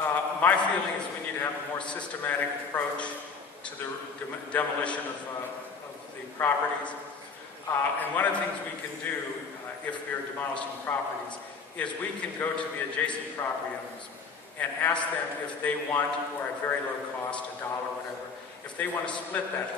My feeling is we need to have a more systematic approach to the demolition of the properties. And one of the things we can do if we are demolishing properties is we can go to the adjacent property owners and ask them if they want, or at very low cost, $1 or whatever, if they want to split that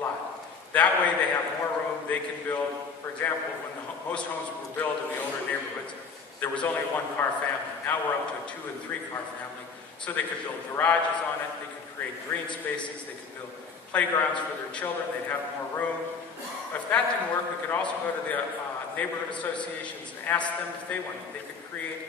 lot. That way they have more room, they can build. For example, when most homes were built in the older neighborhoods, there was only a one-car family. Now we're up to a 2- and 3-car family. So they could build garages on it, they could create green spaces, they could build playgrounds for their children, they'd have more room. If that didn't work, we could also go to the neighborhood associations and ask them if they wanted. They could create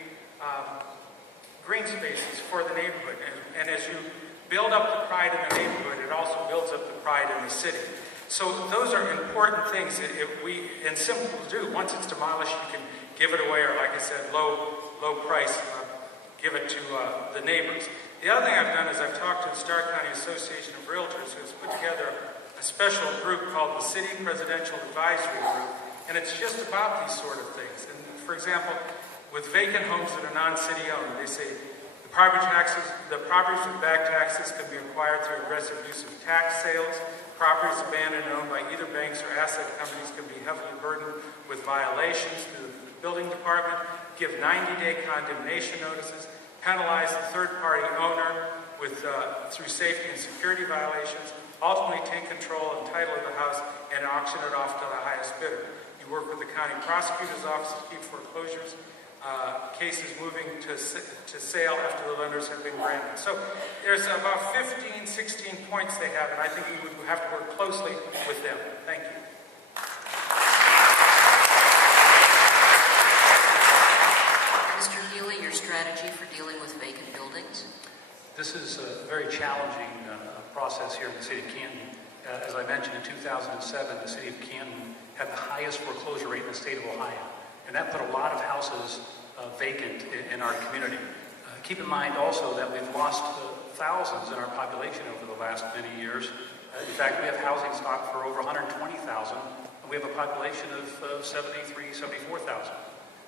green spaces for the neighborhood. And as you build up the pride in the neighborhood, it also builds up the pride in the city. So those are important things and simple to do. Once it's demolished, you can give it away, or like I said, low price, give it to the neighbors. The other thing I've done is I've talked to the Stark County Association of Realtors, who has put together a special group called the City Presidential Advisory Group, and it's just about these sort of things. And for example, with vacant homes that are non-city owned, they say the properties with back taxes can be acquired through aggressive use of tax sales. Properties abandoned and owned by either banks or asset companies can be heavily burdened with violations through the building department, give 90-day condemnation notices, penalize the third-party owner through safety and security violations, ultimately take control and title of the house and auction it off to the highest bidder. You work with the county prosecutor's office to keep foreclosures cases moving to sale after the lenders have been granted. So there's about 15, 16 points they have, and I think we would have to work closely with them. Thank you. Mr. Healy, your strategy for dealing with vacant buildings? This is a very challenging process here in the city of Canton. As I mentioned, in 2007, the city of Canton had the highest foreclosure rate in the state of Ohio. And that put a lot of houses vacant in our community. Keep in mind also that we've lost thousands in our population over the last many years. In fact, we have housing stock for over 120,000, and we have a population of 74,000.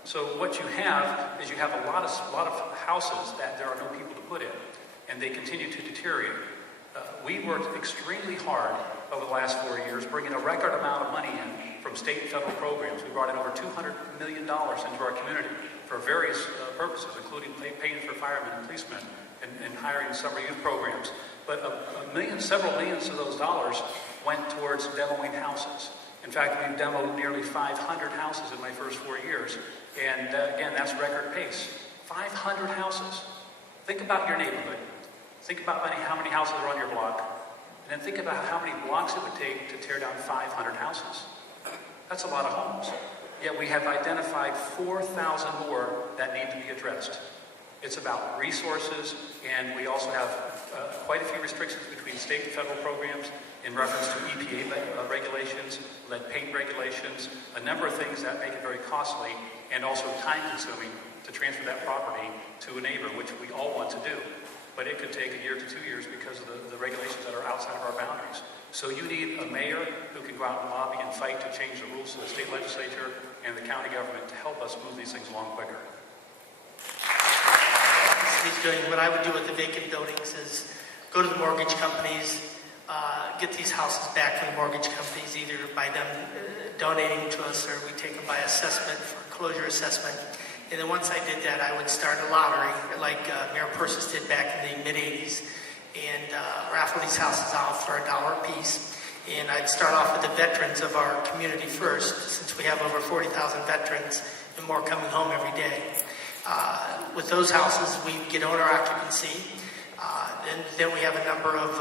So what you have is you have a lot of houses that there are no people to put in, and they continue to deteriorate. We worked extremely hard over the last 4 years, bringing a record amount of money in from state and federal programs. We brought in over $200 million into our community for various purposes, including paying for firemen and policemen and hiring summer youth programs. But several millions of those dollars went towards demoing houses. In fact, we've demoed nearly 500 houses in my first 4 years. And again, that's record pace. 500 houses. Think about your neighborhood. Think about how many houses are on your block. And then think about how many blocks it would take to tear down 500 houses. That's a lot of homes. Yet we have identified 4,000 more that need to be addressed. It's about resources, and we also have quite a few restrictions between state and federal programs in reference to EPA regulations, lead paint regulations, a number of things that make it very costly and also time-consuming to transfer that property to a neighbor, which we all want to do. But it could take 1 year to 2 years because of the regulations that are outside of our boundaries. So you need a mayor who can go out and lobby and fight to change the rules of the state legislature and the county government to help us move these things along quicker. He's doing what I would do with the vacant buildings is go to the mortgage companies, get these houses back from the mortgage companies, either by them donating to us or we take them by assessment, foreclosure assessment. And then once I did that, I would start a lottery like Mayor Persis did back in the mid-'80s and raffle these houses off for $1 a piece. And I'd start off with the veterans of our community first, since we have over 40,000 veterans and more coming home every day. With those houses, we get owner occupancy. Then we have a number of,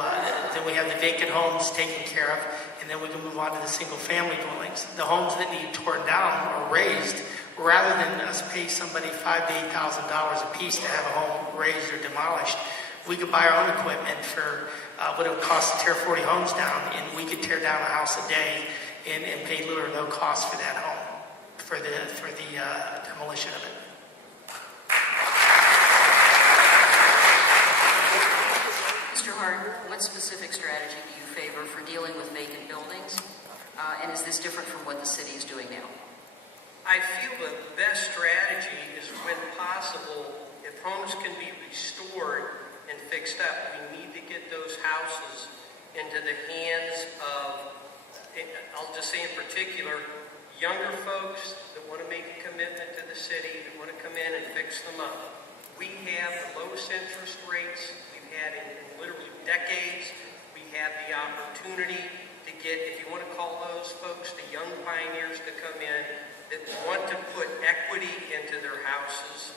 then we have the vacant homes taken care of, and then we can move on to the single-family dwellings. The homes that need torn down or raised, rather than us pay somebody $5,000 to $8,000 a piece to have a home raised or demolished, we could buy our own equipment for what it would cost to tear 40 homes down, and we could tear down a house a day and pay little or no cost for that home, for the demolition of it. Mr. Hart, what specific strategy do you favor for dealing with vacant buildings? And is this different from what the city is doing now? I feel the best strategy is, when possible, if If homes can be restored and fixed up, we need to get those houses into the hands of, I'll just say in particular, younger folks that want to make a commitment to the city, that want to come in and fix them up. We have the lowest interest rates we've had in literally decades. We have the opportunity to get, if you want to call those folks the young pioneers to come in that want to put equity into their houses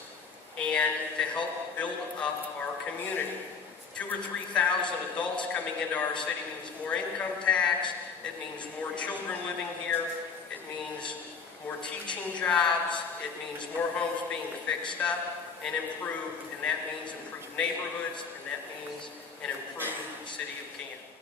and to help build up our community. 2,000 or 3,000 adults coming into our city means more income tax. It means more children living here. It means more teaching jobs. It means more homes being fixed up and improved, and that means improved neighborhoods, and that means an improved city of Canton.